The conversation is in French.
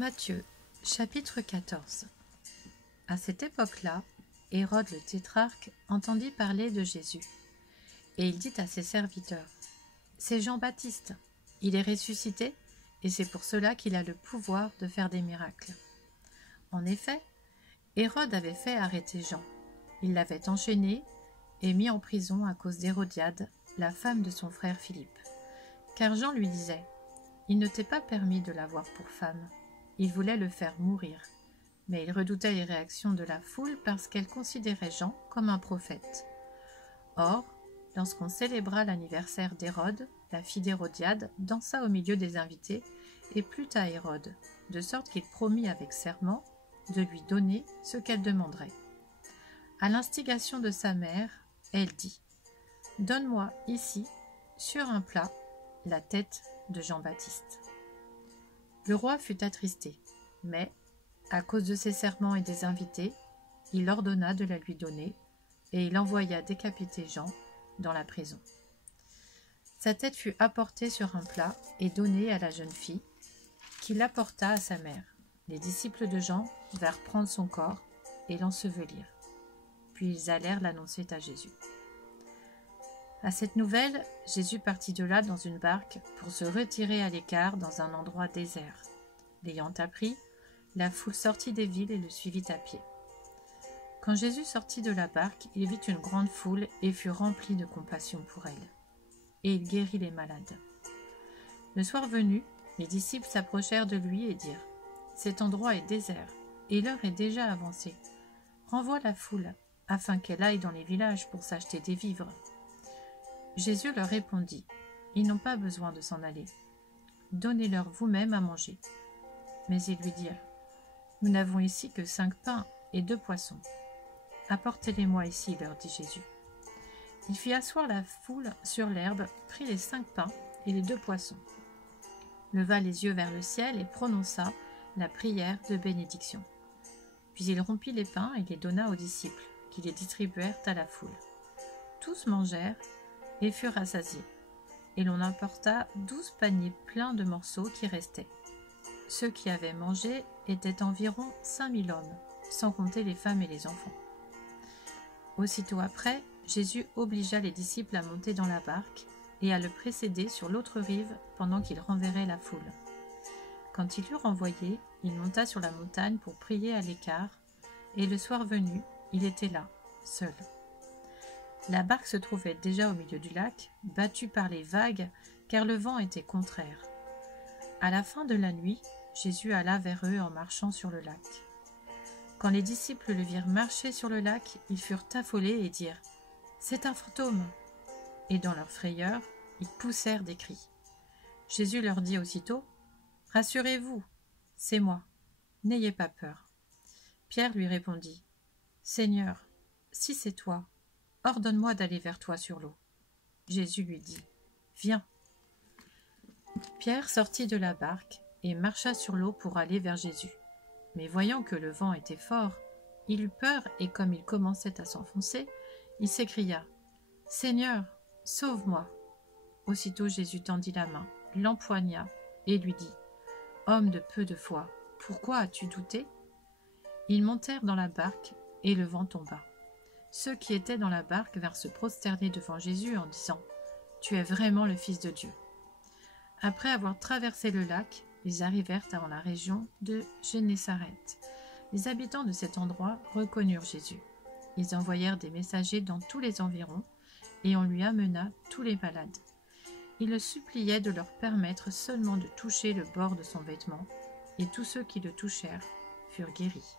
Matthieu, chapitre 14. À cette époque-là, Hérode le tétrarque entendit parler de Jésus, et il dit à ses serviteurs : « C'est Jean-Baptiste, il est ressuscité, et c'est pour cela qu'il a le pouvoir de faire des miracles. » En effet, Hérode avait fait arrêter Jean. Il l'avait enchaîné et mis en prison à cause d'Hérodiade, la femme de son frère Philippe. Car Jean lui disait : « Il ne t'est pas permis de l'avoir pour femme. » Il voulait le faire mourir, mais il redoutait les réactions de la foule parce qu'elle considérait Jean comme un prophète. Or, lorsqu'on célébra l'anniversaire d'Hérode, la fille d'Hérodiade dansa au milieu des invités et plut à Hérode, de sorte qu'il promit avec serment de lui donner ce qu'elle demanderait. À l'instigation de sa mère, elle dit : « Donne-moi ici, sur un plat, la tête de Jean-Baptiste. » Le roi fut attristé, mais, à cause de ses serments et des invités, il ordonna de la lui donner, et il envoya décapiter Jean dans la prison. Sa tête fut apportée sur un plat et donnée à la jeune fille, qui l'apporta à sa mère. Les disciples de Jean vinrent prendre son corps et l'ensevelir. Puis ils allèrent l'annoncer à Jésus. À cette nouvelle, Jésus partit de là dans une barque pour se retirer à l'écart dans un endroit désert. L'ayant appris, la foule sortit des villes et le suivit à pied. Quand Jésus sortit de la barque, il vit une grande foule et fut rempli de compassion pour elle. Et il guérit les malades. Le soir venu, les disciples s'approchèrent de lui et dirent : « Cet endroit est désert, et l'heure est déjà avancée. Renvoie la foule, afin qu'elle aille dans les villages pour s'acheter des vivres. » Jésus leur répondit : « Ils n'ont pas besoin de s'en aller. Donnez-leur vous-même à manger. » Mais ils lui dirent : « Nous n'avons ici que 5 pains et 2 poissons. » « Apportez-les-moi ici, leur dit Jésus. Il fit asseoir la foule sur l'herbe, prit les 5 pains et les 2 poissons, leva les yeux vers le ciel et prononça la prière de bénédiction. Puis il rompit les pains et les donna aux disciples, qui les distribuèrent à la foule. Tous mangèrent et furent rassasiés, et l'on apporta 12 paniers pleins de morceaux qui restaient. Ceux qui avaient mangé étaient environ 5000 hommes, sans compter les femmes et les enfants. Aussitôt après, Jésus obligea les disciples à monter dans la barque et à le précéder sur l'autre rive pendant qu'il renverrait la foule. Quand il eut renvoyé, il monta sur la montagne pour prier à l'écart, et le soir venu, il était là, seul. La barque se trouvait déjà au milieu du lac, battue par les vagues, car le vent était contraire. À la fin de la nuit, Jésus alla vers eux en marchant sur le lac. Quand les disciples le virent marcher sur le lac, ils furent affolés et dirent : « C'est un fantôme !» Et dans leur frayeur, ils poussèrent des cris. Jésus leur dit aussitôt : « Rassurez-vous, c'est moi, n'ayez pas peur. » Pierre lui répondit : « Seigneur, si c'est toi, ordonne-moi d'aller vers toi sur l'eau. » Jésus lui dit : « Viens. » Pierre sortit de la barque et marcha sur l'eau pour aller vers Jésus. Mais voyant que le vent était fort, il eut peur et comme il commençait à s'enfoncer, il s'écria : « Seigneur, sauve-moi !» Aussitôt Jésus tendit la main, l'empoigna et lui dit : « Homme de peu de foi, pourquoi as-tu douté ?» Ils montèrent dans la barque et le vent tomba. Ceux qui étaient dans la barque vinrent se prosterner devant Jésus en disant : « Tu es vraiment le Fils de Dieu. » Après avoir traversé le lac, ils arrivèrent dans la région de Génésaret. Les habitants de cet endroit reconnurent Jésus. Ils envoyèrent des messagers dans tous les environs et on lui amena tous les malades. Ils le suppliaient de leur permettre seulement de toucher le bord de son vêtement, et tous ceux qui le touchèrent furent guéris.